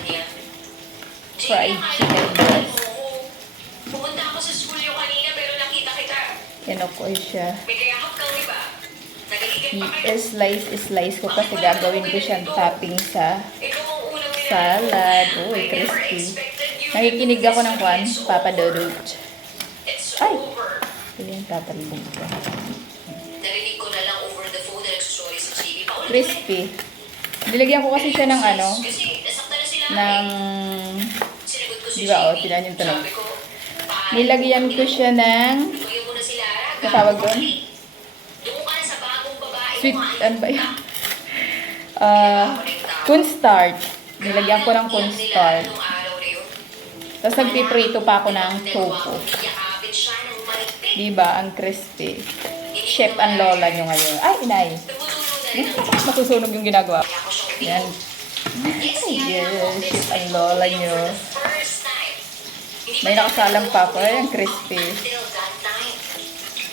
kanya. Fried chicken breast. Pumunta ako sa studio kanina pero nakita kita. Kinukoy siya. May kayakap kang iba. Nagaligan pa kayo. I-slice ko kasi gagawin ko siyang topping sa Ikaw ang unang minahal ko. salad. Uy, I never crispy. expected you to Nakikinig do ako this ng to kwan, me. It's Papa over. Dodot. It's Ay! over. Ito yung tatalbog ko. Narinig ko na lang over the phone na nagsusorry sa JB. Paulit-ulit. Crispy. Nilagyan ko kasi siya ng ano, Kasi nasaktan na sila. ng... Sinagot ko si Di ba, JB. oh, tinan yung tunog. Sabi ko, "Paano Nilagyan kung ko siya ng... Bigyan mo na sila, Ara. Katawag doon? Doon ka na sa bagong babae. Sweet, kumain ano ba ka. yun? Cornstarch. Nilagyan ko ng cornstarch. Nung araw na yun, Tapos nagpiprito pa ako ng tofu. yakapin siya ng maligpit. Diba? Ang crispy. Chef ang lola nyo ngayon. Ay, inay. Tumutulong na rin ang Masusunog yung ginagawa. kaya ko siyang Yan. Yes, Yes, chef ang lola nyo. May nakasalang pa ako. Ay, ang crispy. Until that time,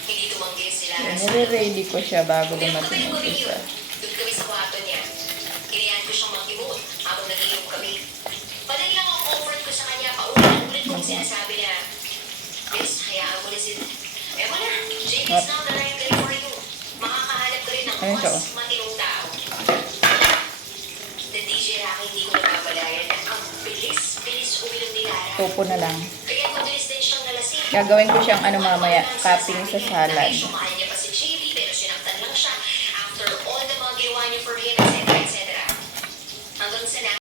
hindi tumanggi sila. Yan, nire-ready ko siya bago dumating yung isa. Doon kami sa kwarto niya. Kinayahan ko siyang mag-emote habang nag-inom kami. Padali lang ang comfort ko sa kanya. Paulit-ulit kong sinasabi na, Miss, hayaan mo na sila. Ewan na, JB is now the right guy for you. Makakahanap ka rin ng Ayun siya, mas matinong tao. The DJ Rocky, hindi ko nababalayan. Ang bilis uminom ni Lara. Topo na lang. Kaya mabilis din siyang nalasing. Gagawin ko siyang ano mamaya, topping sa salad. Nakisumaya